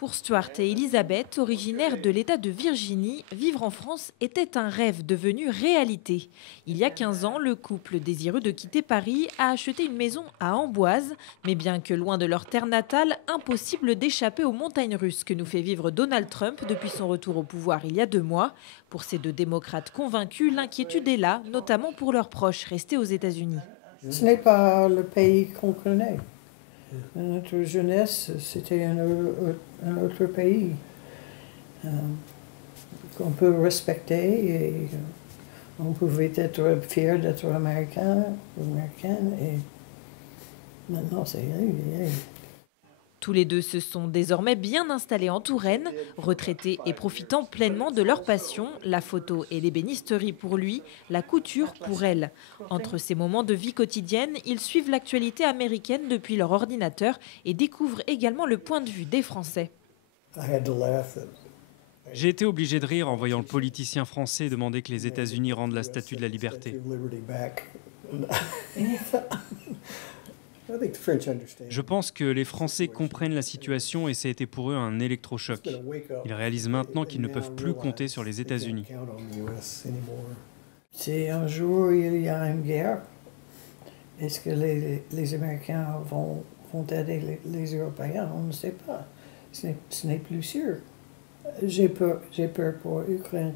Pour Stuart et Elizabeth, originaires de l'État de Virginie, vivre en France était un rêve devenu réalité. Il y a 15 ans, le couple désireux de quitter Paris a acheté une maison à Amboise. Mais bien que loin de leur terre natale, impossible d'échapper aux montagnes russes que nous fait vivre Donald Trump depuis son retour au pouvoir il y a 2 mois. Pour ces deux démocrates convaincus, l'inquiétude est là, notamment pour leurs proches restés aux États-Unis. Ce n'est pas le pays qu'on connaît. Notre jeunesse, c'était un autre pays qu'on peut respecter et on pouvait être fier d'être américain ou américaine. Et maintenant, c'est... Tous les deux se sont désormais bien installés en Touraine, retraités et profitant pleinement de leur passion, la photo et l'ébénisterie pour lui, la couture pour elle. Entre ces moments de vie quotidienne, ils suivent l'actualité américaine depuis leur ordinateur et découvrent également le point de vue des Français. J'ai été obligé de rire en voyant le politicien français demander que les États-Unis rendent la statue de la liberté. Je pense que les Français comprennent la situation et ça a été pour eux un électrochoc. Ils réalisent maintenant qu'ils ne peuvent plus compter sur les États-Unis. Si un jour il y a une guerre, est-ce que les Américains vont aider les Européens? On ne sait pas. Ce n'est plus sûr. J'ai peur pour l'Ukraine.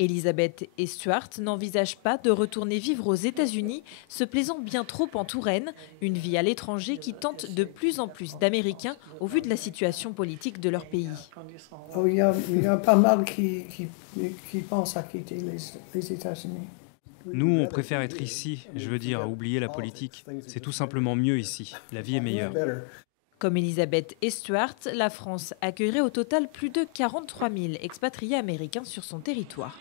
Elizabeth et Stuart n'envisagent pas de retourner vivre aux États-Unis, se plaisant bien trop en Touraine, une vie à l'étranger qui tente de plus en plus d'Américains au vu de la situation politique de leur pays. Oh, il y a pas mal qui pensent à quitter les États-Unis. Nous, on préfère être ici, je veux dire, oublier la politique. C'est tout simplement mieux ici, la vie est meilleure. Comme Elizabeth et Stuart, la France accueillerait au total plus de 43 000 expatriés américains sur son territoire.